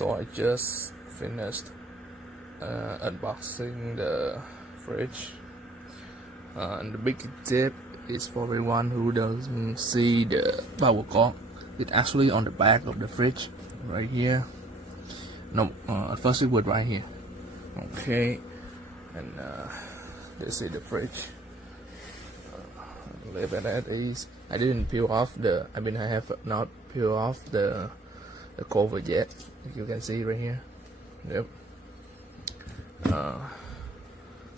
So I just finished unboxing the fridge, and the big tip is for everyone who doesn't see the power cord. It's actually on the back of the fridge right here. No, at first it was right here. Okay, and this is the fridge. Leave it at ease. I didn't peel off the. I have not peeled off the cover yet. As you can see right here. Yep.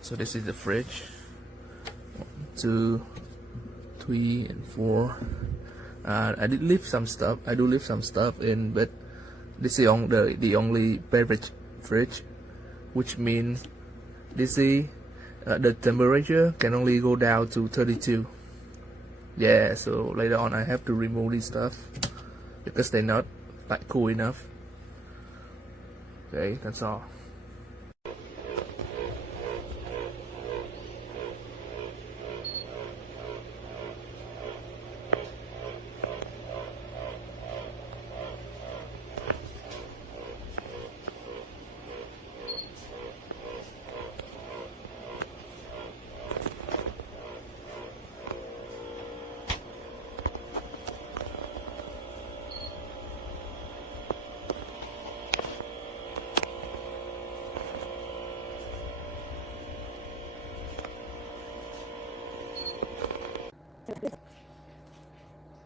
So this is the fridge. 1, 2, 3, and 4. I did leave some stuff. I do leave some stuff in, but this is the only beverage fridge, which means this is the temperature can only go down to 32. Yeah, so later on I have to remove this stuff because they're not like cool enough. Okay, that's all.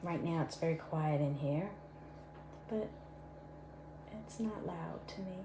Right now it's very quiet in here, but it's not loud to me.